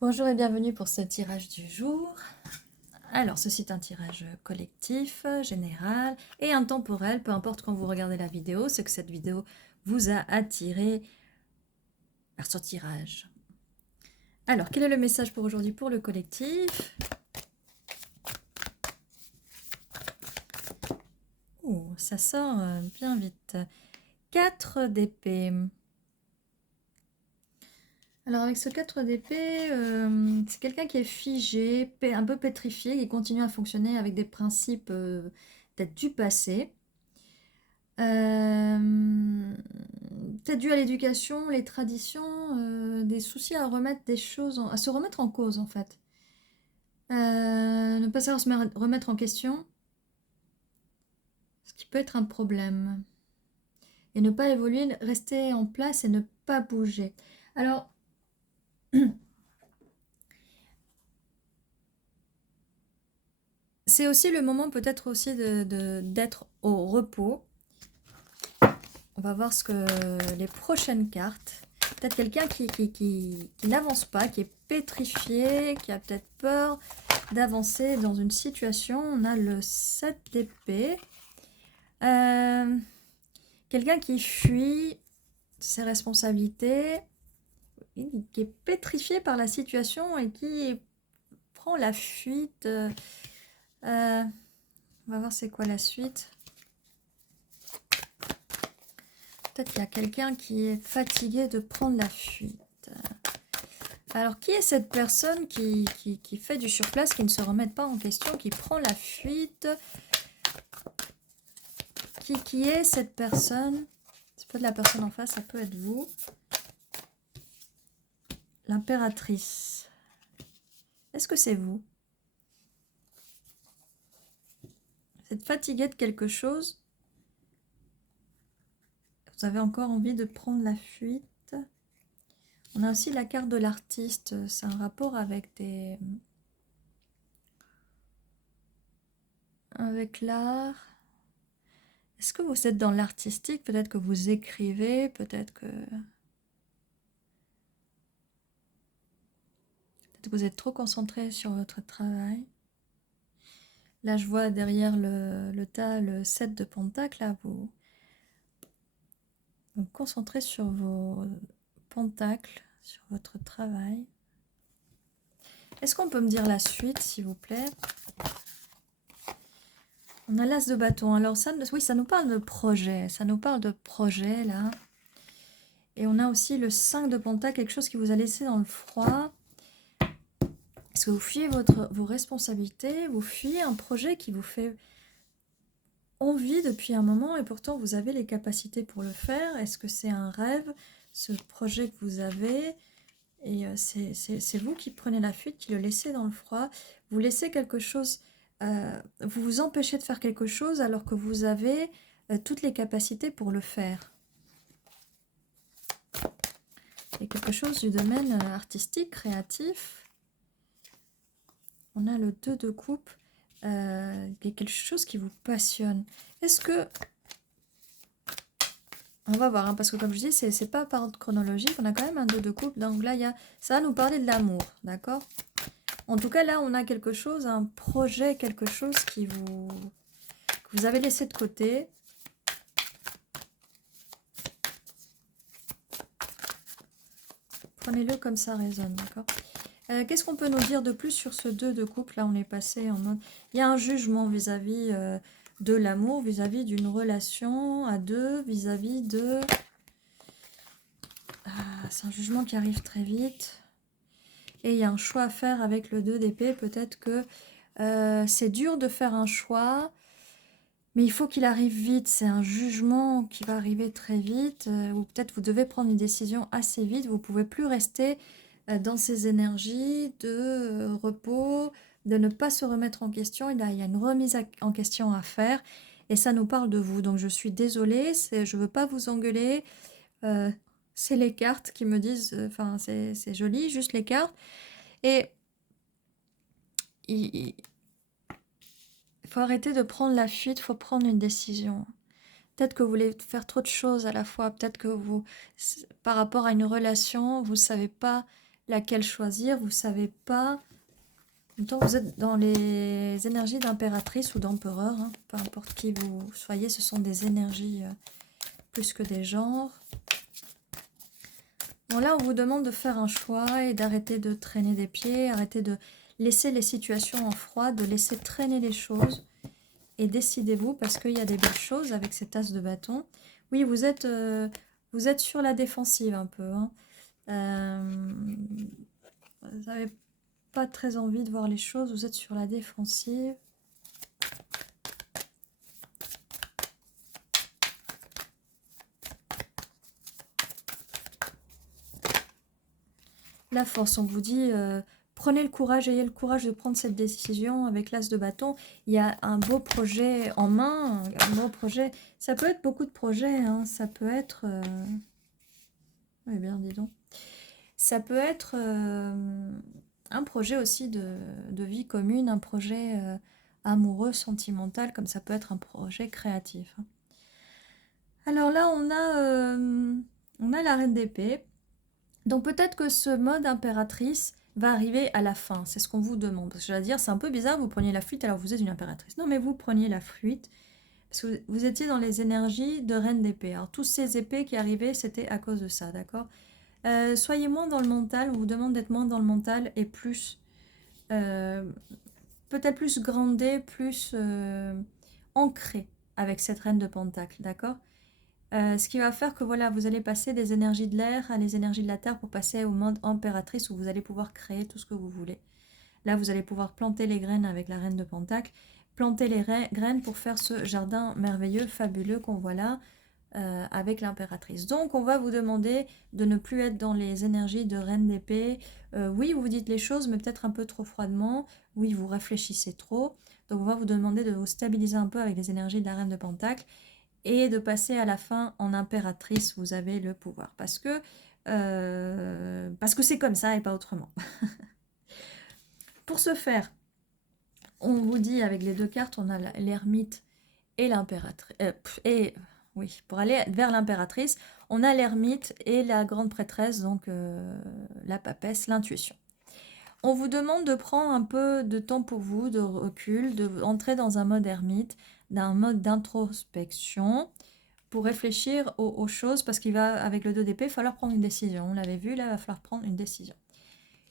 Bonjour et bienvenue pour ce tirage du jour. Alors, ceci est un tirage collectif, général et intemporel, peu importe quand vous regardez la vidéo, c'est que cette vidéo vous a attiré par ce tirage. Alors, quel est le message pour aujourd'hui pour le collectif? Oh, ça sort bien vite. 4 d'épée. Alors avec ce 4 d'épée, c'est quelqu'un qui est figé, un peu pétrifié, qui continue à fonctionner avec des principes peut-être du passé. Peut-être dû à l'éducation, les traditions, des soucis à remettre des choses, à se remettre en cause en fait. Ne pas savoir se remettre en question, ce qui peut être un problème. Et ne pas évoluer, rester en place et ne pas bouger. Alors, c'est aussi le moment peut-être aussi d'être au repos. On va voir ce que les prochaines cartes. Peut-être quelqu'un qui n'avance pas, qui est pétrifié, qui a peut-être peur d'avancer dans une situation. On a le 7 d'épée. Quelqu'un qui fuit ses responsabilités, qui est pétrifié par la situation et qui prend la fuite. On va voir c'est quoi la suite. Peut-être qu'il y a quelqu'un qui est fatigué de prendre la fuite. Alors, qui est cette personne qui fait du surplace, qui ne se remet pas en question, qui prend la fuite? Qui est cette personne? C'est pas de la personne en face, ça peut être vous. L'impératrice. Est-ce que c'est vous? Vous êtes fatigué de quelque chose? Vous avez encore envie de prendre la fuite? On a aussi la carte de l'artiste. C'est un rapport avec avec l'art. Est-ce que vous êtes dans l'artistique? Peut-être que vous écrivez, peut-être que vous êtes trop concentré sur votre travail. Là, je vois derrière le tas, le 7 de Pentacle. Là, vous vous concentrez sur vos pentacles, sur votre travail. Est-ce qu'on peut me dire la suite, s'il vous plaît? On a l'as de bâton. Alors, ça, oui, ça nous parle de projet. Ça nous parle de projet, là. Et on a aussi le 5 de Pentacle, quelque chose qui vous a laissé dans le froid. Est-ce que vous fuyez vos responsabilités? Vous fuyez un projet qui vous fait envie depuis un moment et pourtant vous avez les capacités pour le faire? Est-ce que c'est un rêve, ce projet que vous avez? Et c'est vous qui prenez la fuite, qui le laissez dans le froid. Vous laissez quelque chose, vous vous empêchez de faire quelque chose alors que vous avez toutes les capacités pour le faire. Et quelque chose du domaine artistique, créatif. On a le 2 de coupe, il y a quelque chose qui vous passionne. Est-ce que... On va voir, hein, parce que comme je dis, c'est pas par ordre chronologique, on a quand même un 2 de coupe, donc là, ça va nous parler de l'amour, d'accord? En tout cas, là, on a quelque chose, un projet, quelque chose que vous avez laissé de côté. Prenez-le comme ça résonne, d'accord? Qu'est-ce qu'on peut nous dire de plus sur ce 2 de coupe? Là, on est passé en mode... Il y a un jugement vis-à-vis de l'amour, vis-à-vis d'une relation à deux, vis-à-vis de... c'est un jugement qui arrive très vite. Et il y a un choix à faire avec le 2 d'épée. Peut-être que c'est dur de faire un choix, mais il faut qu'il arrive vite. C'est un jugement qui va arriver très vite. Ou peut-être vous devez prendre une décision assez vite. Vous ne pouvez plus rester dans ces énergies de repos, de ne pas se remettre en question. Il y a une remise en question à faire. Et ça nous parle de vous. Donc je suis désolée, je ne veux pas vous engueuler. C'est les cartes qui me disent, enfin c'est joli, juste les cartes. Et il faut arrêter de prendre la fuite, il faut prendre une décision. Peut-être que vous voulez faire trop de choses à la fois, peut-être que vous, par rapport à une relation, vous ne savez pas laquelle choisir, vous ne savez pas. En même temps, vous êtes dans les énergies d'impératrice ou d'empereur, hein, peu importe qui vous soyez, ce sont des énergies plus que des genres. Bon, là, on vous demande de faire un choix et d'arrêter de traîner des pieds, arrêter de laisser les situations en froid, de laisser traîner les choses. Et décidez-vous, parce qu'il y a des belles choses avec cet as de bâton. Oui, vous êtes sur la défensive un peu. Hein. Vous n'avez pas très envie de voir les choses, vous êtes sur la défensive. La force, on vous dit, prenez le courage, ayez le courage de prendre cette décision avec l'as de bâton. Il y a un beau projet en main, un beau projet. Ça peut être beaucoup de projets, hein. Ça peut être... Oui, bien, dis donc. Ça peut être un projet aussi de vie commune, un projet amoureux, sentimental, comme ça peut être un projet créatif. Hein. Alors là, on a la reine d'épée. Donc peut-être que ce mode impératrice va arriver à la fin, c'est ce qu'on vous demande. Parce que je vais dire, c'est un peu bizarre, vous preniez la fuite alors vous êtes une impératrice. Non, mais vous preniez la fuite, parce que vous étiez dans les énergies de reine d'épée. Alors tous ces épées qui arrivaient, c'était à cause de ça, d'accord? Soyez moins dans le mental, on vous demande d'être moins dans le mental et plus, peut-être plus grandé, plus ancré avec cette reine de pentacle, d'accord? Ce qui va faire que voilà, vous allez passer des énergies de l'air à les énergies de la terre pour passer au mode impératrice où vous allez pouvoir créer tout ce que vous voulez. Là, vous allez pouvoir planter les graines avec la reine de pentacle, planter les graines pour faire ce jardin merveilleux, fabuleux qu'on voit là avec l'impératrice. Donc, on va vous demander de ne plus être dans les énergies de reine d'épée. Oui, vous dites les choses, mais peut-être un peu trop froidement. Oui, vous réfléchissez trop. Donc, on va vous demander de vous stabiliser un peu avec les énergies de la reine de pentacle et de passer à la fin en impératrice, vous avez le pouvoir. Parce que c'est comme ça et pas autrement. Pour ce faire, on vous dit avec les deux cartes, on a l'ermite et l'impératrice. Oui, pour aller vers l'impératrice, on a l'ermite et la grande prêtresse, donc la papesse, l'intuition. On vous demande de prendre un peu de temps pour vous, de recul, d'entrer dans un mode ermite, d'un mode d'introspection, pour réfléchir aux choses, parce qu'il va, avec le 2 d'épée, falloir prendre une décision. On l'avait vu, là, il va falloir prendre une décision.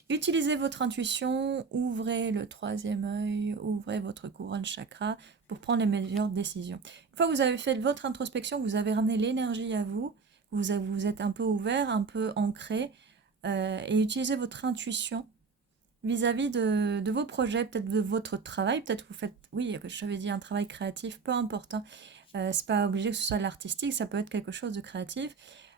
Utilisez votre intuition, ouvrez le troisième œil, ouvrez votre couronne chakra pour prendre les meilleures décisions. Une fois que vous avez fait votre introspection, vous avez ramené l'énergie à vous, vous êtes un peu ouvert, un peu ancré, et utilisez votre intuition vis-à-vis de vos projets, peut-être de votre travail, peut-être que vous faites, oui, j'avais dit un travail créatif, peu importe, hein. C'est pas obligé que ce soit de l'artistique, ça peut être quelque chose de créatif.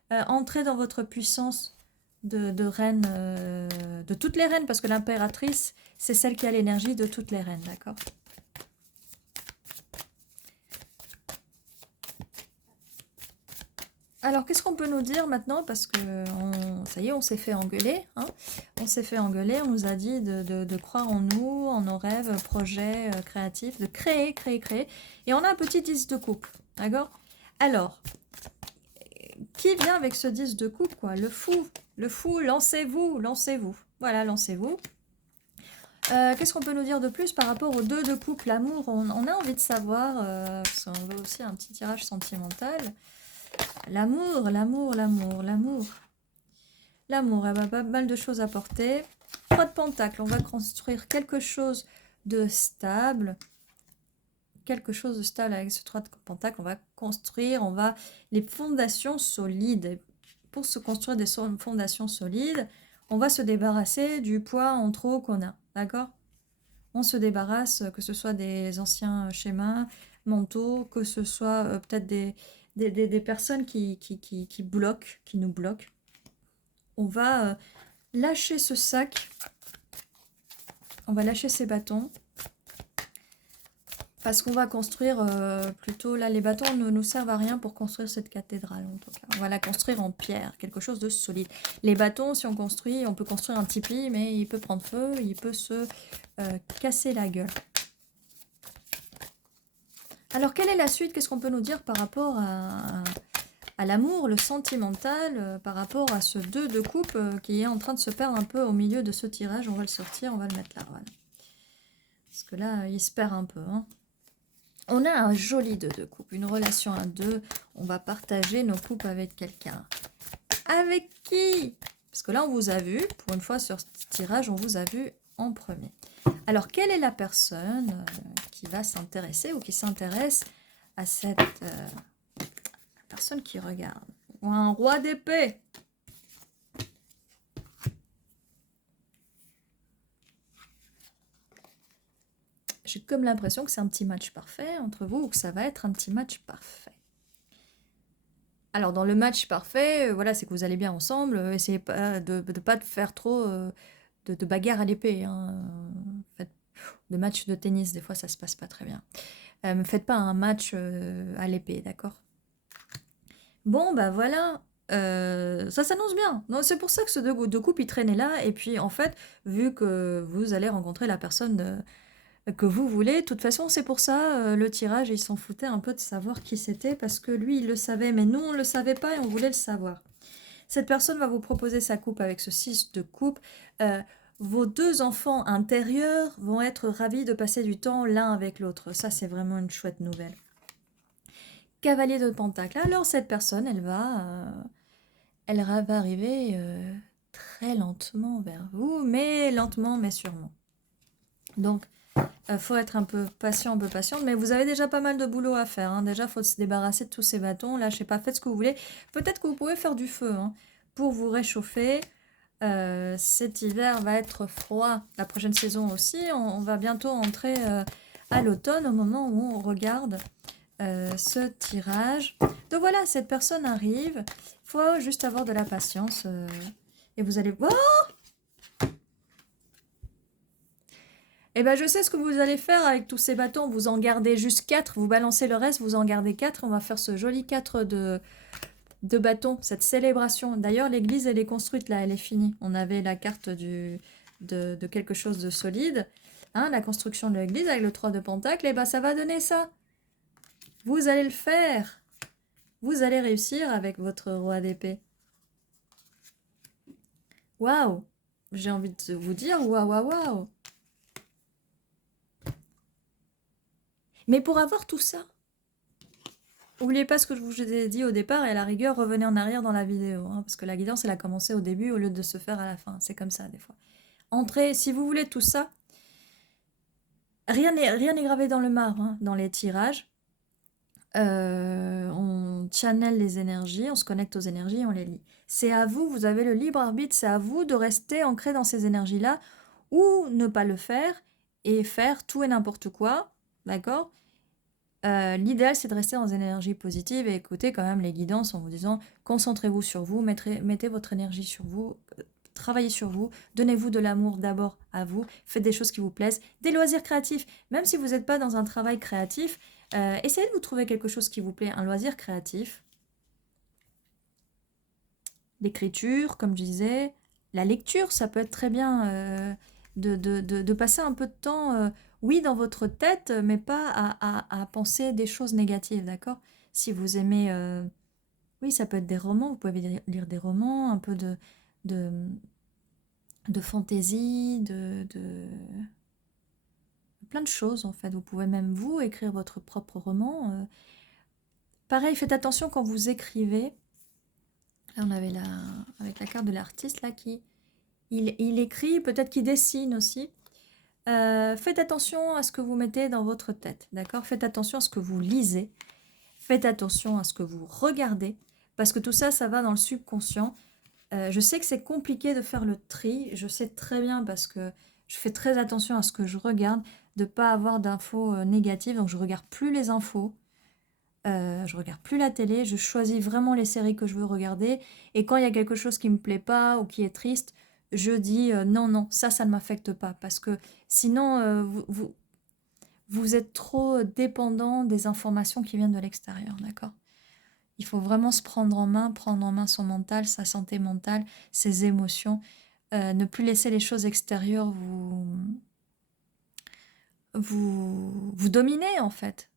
Entrez dans votre puissance de reine, de toutes les reines, parce que l'impératrice, c'est celle qui a l'énergie de toutes les reines, d'accord? Alors, qu'est-ce qu'on peut nous dire maintenant? Parce que ça y est, on s'est fait engueuler. Hein, on s'est fait engueuler, on nous a dit de croire en nous, en nos rêves, projets créatifs, de créer. Et on a un petit 10 de coupe, d'accord? Alors, qui vient avec ce 10 de coupe, quoi? Le fou, lancez-vous. Voilà, lancez-vous. Qu'est-ce qu'on peut nous dire de plus par rapport aux 2 de coupe, l'amour? On a envie de savoir, parce qu'on veut aussi un petit tirage sentimental. L'amour, elle a pas mal de choses à porter. 3 de pentacle, on va construire quelque chose de stable. Quelque chose de stable avec ce 3 de pentacle, on va construire, les fondations solides. Pour se construire des fondations solides, on va se débarrasser du poids en trop qu'on a, d'accord? On se débarrasse, que ce soit des anciens schémas mentaux, que ce soit peut-être des personnes qui bloquent, qui nous bloquent. On va lâcher ce sac, on va lâcher ces bâtons, parce qu'on va construire plutôt, là les bâtons ne nous servent à rien pour construire cette cathédrale en tout cas. On va la construire en pierre, quelque chose de solide. Les bâtons, si on construit, on peut construire un tipi, mais il peut prendre feu, il peut se casser la gueule. Alors quelle est la suite? Qu'est-ce qu'on peut nous dire par rapport à à l'amour, le sentimental, par rapport à ce 2 de coupe qui est en train de se perdre un peu au milieu de ce tirage. On va le sortir, on va le mettre là, voilà. Parce que là, il se perd un peu, hein. On a un joli 2 de coupe, une relation à 2. On va partager nos coupes avec quelqu'un. Avec qui? Parce que là, on vous a vu, pour une fois sur ce tirage, on vous a vu en premier. Alors, quelle est la personne qui va s'intéresser ou qui s'intéresse à cette personne qui regarde? Ou un roi d'épée? J'ai comme l'impression que c'est un petit match parfait entre vous ou que ça va être un petit match parfait. Alors, dans le match parfait, voilà, c'est que vous allez bien ensemble. Essayez pas de pas faire trop de bagarre à l'épée. Hein. De match de tennis, des fois, ça se passe pas très bien. Ne faites pas un match à l'épée, d'accord? Bon, bah voilà. Ça s'annonce bien. C'est pour ça que ce 2 de coupe, il traînait là. Et puis, en fait, vu que vous allez rencontrer la personne que vous voulez, de toute façon, c'est pour ça, le tirage, il s'en foutait un peu de savoir qui c'était, parce que lui, il le savait, mais nous, on ne le savait pas et on voulait le savoir. Cette personne va vous proposer sa coupe avec ce 6 de coupe. Vos 2 enfants intérieurs vont être ravis de passer du temps l'un avec l'autre. Ça, c'est vraiment une chouette nouvelle. Cavalier de Pentacle. Alors, cette personne, elle va arriver très lentement vers vous, mais lentement, mais sûrement. Donc, faut être un peu patient, mais vous avez déjà pas mal de boulot à faire. Hein. Déjà, il faut se débarrasser de tous ces bâtons. Là, je sais pas, faites ce que vous voulez. Peut-être que vous pouvez faire du feu hein, pour vous réchauffer. Cet hiver va être froid. La prochaine saison aussi. On va bientôt entrer à l'automne, au moment où on regarde ce tirage. Donc voilà, cette personne arrive. Il faut juste avoir de la patience. Et vous allez voir... Eh ben, je sais ce que vous allez faire avec tous ces bâtons. Vous en gardez juste 4, vous balancez le reste, vous en gardez 4. On va faire ce joli 4 de bâtons, cette célébration. D'ailleurs, l'église, elle est construite là, elle est finie. On avait la carte de quelque chose de solide. Hein, la construction de l'église avec le 3 de pentacle. Et ben, ça va donner ça. Vous allez le faire. Vous allez réussir avec votre roi d'épée. Waouh! J'ai envie de vous dire waouh, waouh, waouh! Mais pour avoir tout ça, n'oubliez pas ce que je vous ai dit au départ et à la rigueur, revenez en arrière dans la vidéo. Hein, parce que la guidance, elle a commencé au début au lieu de se faire à la fin. C'est comme ça, des fois. Entrez, si vous voulez tout ça, rien n'est gravé dans le marbre, hein, dans les tirages. On channel les énergies, on se connecte aux énergies, on les lit. C'est à vous, vous avez le libre arbitre, c'est à vous de rester ancré dans ces énergies-là ou ne pas le faire et faire tout et n'importe quoi, d'accord? L'idéal, c'est de rester dans une énergie positive et écouter quand même les guidances en vous disant concentrez-vous sur vous, mettez votre énergie sur vous, travaillez sur vous, donnez-vous de l'amour d'abord à vous, faites des choses qui vous plaisent, des loisirs créatifs. Même si vous n'êtes pas dans un travail créatif, essayez de vous trouver quelque chose qui vous plaît, un loisir créatif. L'écriture, comme je disais, la lecture, ça peut être très bien de passer un peu de temps, oui, dans votre tête, mais pas à penser des choses négatives, d'accord? Si vous aimez, oui, ça peut être des romans, vous pouvez lire des romans, un peu de, de fantaisie, plein de choses en fait. Vous pouvez même vous écrire votre propre roman. Pareil, faites attention quand vous écrivez. Là, on avait avec la carte de l'artiste là qui il écrit, peut-être qu'il dessine aussi. Faites attention à ce que vous mettez dans votre tête, d'accord? Faites attention à ce que vous lisez. Faites attention à ce que vous regardez, parce que tout ça, ça va dans le subconscient. Je sais que c'est compliqué de faire le tri, je sais très bien parce que je fais très attention à ce que je regarde, de ne pas avoir d'infos négatives, donc je ne regarde plus les infos, je regarde plus la télé, je choisis vraiment les séries que je veux regarder, et quand il y a quelque chose qui me plaît pas ou qui est triste, je dis non, non, ça ne m'affecte pas, parce que sinon, vous êtes trop dépendant des informations qui viennent de l'extérieur, d'accord? Il faut vraiment se prendre en main son mental, sa santé mentale, ses émotions, ne plus laisser les choses extérieures vous dominer en fait.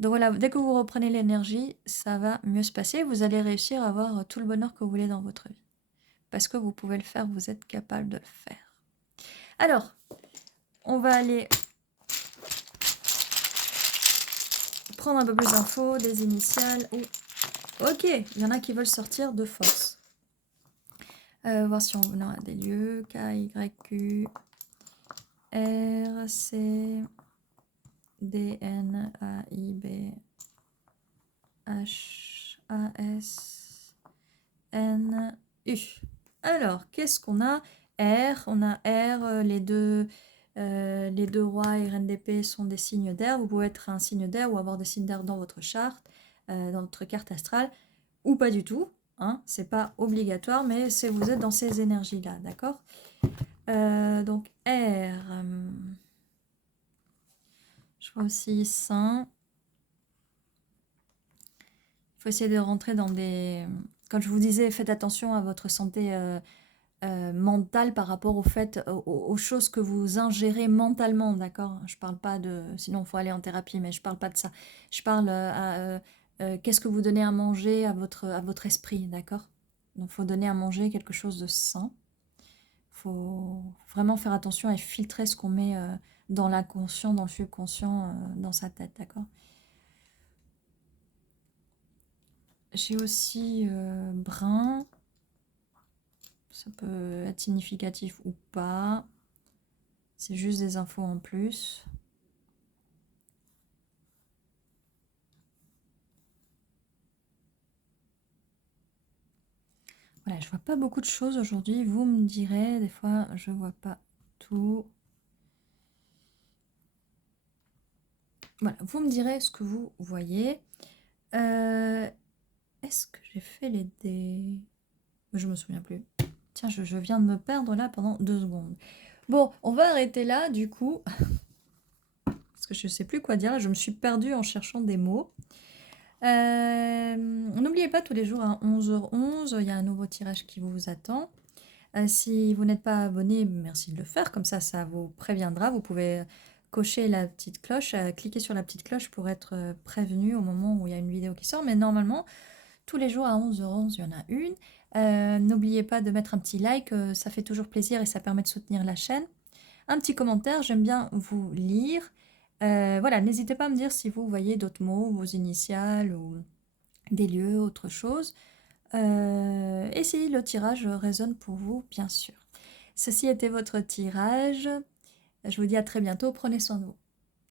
Donc voilà, dès que vous reprenez l'énergie, ça va mieux se passer. Vous allez réussir à avoir tout le bonheur que vous voulez dans votre vie. Parce que vous pouvez le faire, vous êtes capable de le faire. Alors, on va aller prendre un peu plus d'infos, des initiales. Ok, il y en a qui veulent sortir de force. Voir si on a des lieux. K, Y, Q, R, C, D, N, A, I, B, H, A, S, N, U. Alors, qu'est-ce qu'on a? R, on a R, les deux rois et reine d'épée sont des signes d'air. Vous pouvez être un signe d'air ou avoir des signes d'air dans votre charte, dans votre carte astrale, ou pas du tout. Hein, c'est pas obligatoire, mais vous êtes dans ces énergies-là, d'accord? Donc R, je vois aussi Saint. Il faut essayer de rentrer dans des... Comme je vous disais, faites attention à votre santé mentale par rapport aux choses que vous ingérez mentalement, d'accord? Je parle pas de... Sinon, il faut aller en thérapie, mais je parle pas de ça. Je parle qu'est-ce que vous donnez à manger à votre esprit, d'accord? Donc, il faut donner à manger quelque chose de sain. Il faut vraiment faire attention et filtrer ce qu'on met dans l'inconscient, dans le subconscient, dans sa tête, d'accord? J'ai aussi brun. Ça peut être significatif ou pas. C'est juste des infos en plus. Voilà, je vois pas beaucoup de choses aujourd'hui. Vous me direz, des fois, je vois pas tout. Voilà, vous me direz ce que vous voyez. Est-ce que j'ai fait les dés? Je me souviens plus. Tiens, je viens de me perdre là pendant 2 secondes. Bon, on va arrêter là, du coup. Parce que je ne sais plus quoi dire. Là, je me suis perdue en cherchant des mots. N'oubliez pas, tous les jours à 11h11, il y a un nouveau tirage qui vous attend. Si vous n'êtes pas abonné, merci de le faire, comme ça vous préviendra. Vous pouvez cocher la petite cloche, cliquer sur la petite cloche pour être prévenu au moment où il y a une vidéo qui sort. Mais normalement, tous les jours à 11h11, il y en a une. N'oubliez pas de mettre un petit like, ça fait toujours plaisir et ça permet de soutenir la chaîne. Un petit commentaire, j'aime bien vous lire. Voilà, n'hésitez pas à me dire si vous voyez d'autres mots, vos initiales ou des lieux, autre chose. Et si le tirage résonne pour vous, bien sûr. Ceci était votre tirage. Je vous dis à très bientôt. Prenez soin de vous.